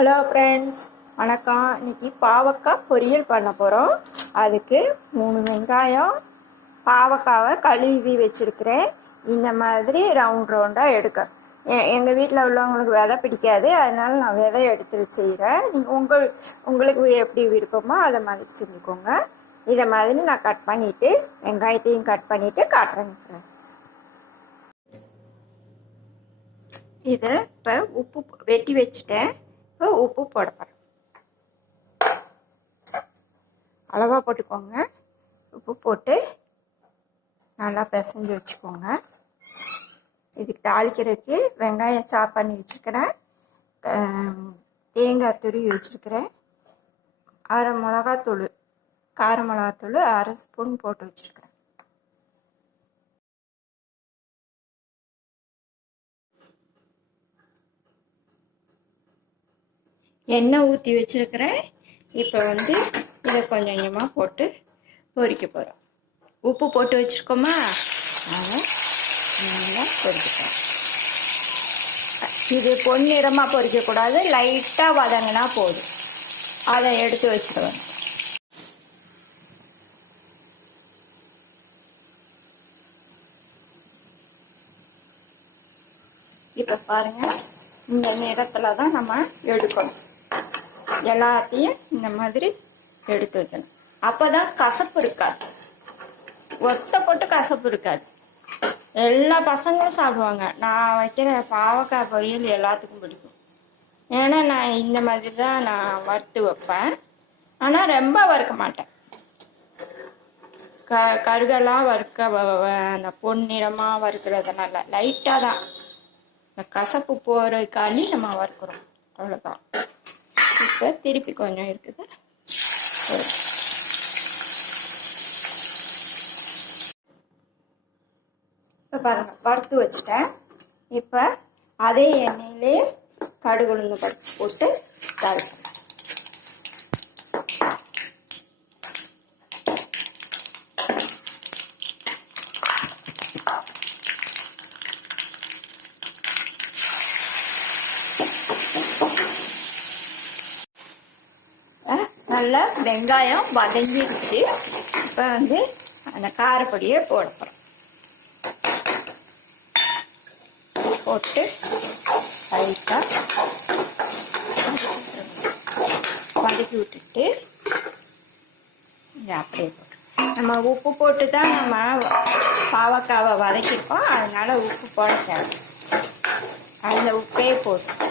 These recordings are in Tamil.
ஹலோ ஃப்ரெண்ட்ஸ், வணக்கம். இன்றைக்கி பாவக்காய் பொரியல் பண்ண போகிறோம். அதுக்கு 3 வெங்காயம், பாவக்காவை கழுவி வச்சுருக்கிறேன். இந்த மாதிரி ரவுண்டாக எடுக்க. எங்கள் வீட்டில் உள்ளவங்களுக்கு விதை பிடிக்காது, அதனால் நான் விதை எடுத்து செய்கிறேன். நீங்கள் உங்களுக்கு எப்படி விருப்பமோ அதை மாதிரி செஞ்சுக்கோங்க. இதை மாதிரி நான் கட் பண்ணிவிட்டு வெங்காயத்தையும் கட் பண்ணிவிட்டு காட்டுறேன் ஃப்ரெண்ட்ஸ். இதை இப்போ உப்பு வெட்டி வச்சுட்டேன். இப்போ உப்பு போட போகிறேன். அளவாக போட்டுக்கோங்க. உப்பு போட்டு நல்லா பிசைஞ்சு வச்சுக்கோங்க. இதுக்கு தாளிக்கிறதுக்கு வெங்காயம் சாப் பண்ணி வச்சுருக்கிறேன், தேங்காய் துருவி வச்சுருக்கிறேன், அரை மிளகாத்தூள், கார மிளகாத்தூள் 1/2 ஸ்பூன் போட்டு வச்சுருக்கிறேன். எண்ணெய் ஊற்றி வச்சுருக்கிறேன். இப்போ இதை கொஞ்சம் கொஞ்சமாக போட்டு பொரிக்க போகிறோம். உப்பு போட்டு வச்சுருக்கோமா, அதனால் நல்லா பொரிக்கப்போம். இது பொன்னிறமாக பொரிக்கக்கூடாது, லைட்டாக வதங்கினா போதும். அதை எடுத்து வச்சுடுவேன். இப்போ பாருங்கள், இந்த நிறத்தில் தான் நம்ம எடுக்கணும். எல்லாத்தையும் இந்த மாதிரி எடுத்து வைக்கணும். அப்போ தான் கசப்பு இருக்காது, ஒட்டை போட்டு கசப்பு இருக்காது. எல்லா பசங்களும் சாப்பிடுவாங்க. நான் வைக்கிற பாவக்காய் பொரியல் எல்லாத்துக்கும் பிடிக்கும். ஏன்னா நான் இந்த மாதிரி தான் நான் வறுத்து வைப்பேன். ஆனால் ரொம்ப வறுக்க மாட்டேன். கருகெல்லாம் அந்த பொன்னிறமாக வறுக்கிறதுனால லைட்டாக தான் கசப்பு போகிறதுக்காண்டி நம்ம வறுக்கிறோம், அவ்வளோதான். இப்போ திருப்பி கொஞ்சம் இருக்குது. இப்போ பாருங்கள், வறுத்து வச்சுட்டேன். இப்போ அதே எண்ணெயிலே கடுகு உளுந்து பருப்பு போட்டு தாளிப்பேன். நல்லா வெங்காயம் வதங்கிடுச்சு. இப்போ அந்த காரப்பொடியை போட போகிறோம். போட்டு லைட்டாக வதக்கி விட்டுட்டு அப்படியே போட்டு நம்ம உப்பு போட்டு தான் நம்ம பாவக்காவை வதக்கிப்போம். அதனால் உப்பு போட தேவை. அதில் உப்பே போட்டு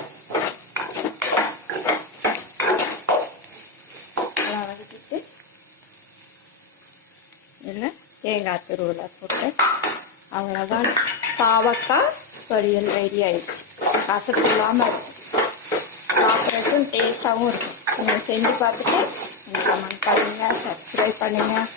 இதில் தேங்காய் துருவலை போட்டு அவ்வளோதான். பாவக்காய் பொரியல் ரெடி ஆயிடுச்சு. கசப்பு இல்லாமல் இருக்கும், சாப்பிட்றதுக்கும் டேஸ்ட்டாகவும் இருக்கும். நீங்கள் செஞ்சு பார்த்துட்டு எனக்கு கமெண்ட் பண்ணுங்கள், சப்ஸ்கிரைப் பண்ணுங்கள்.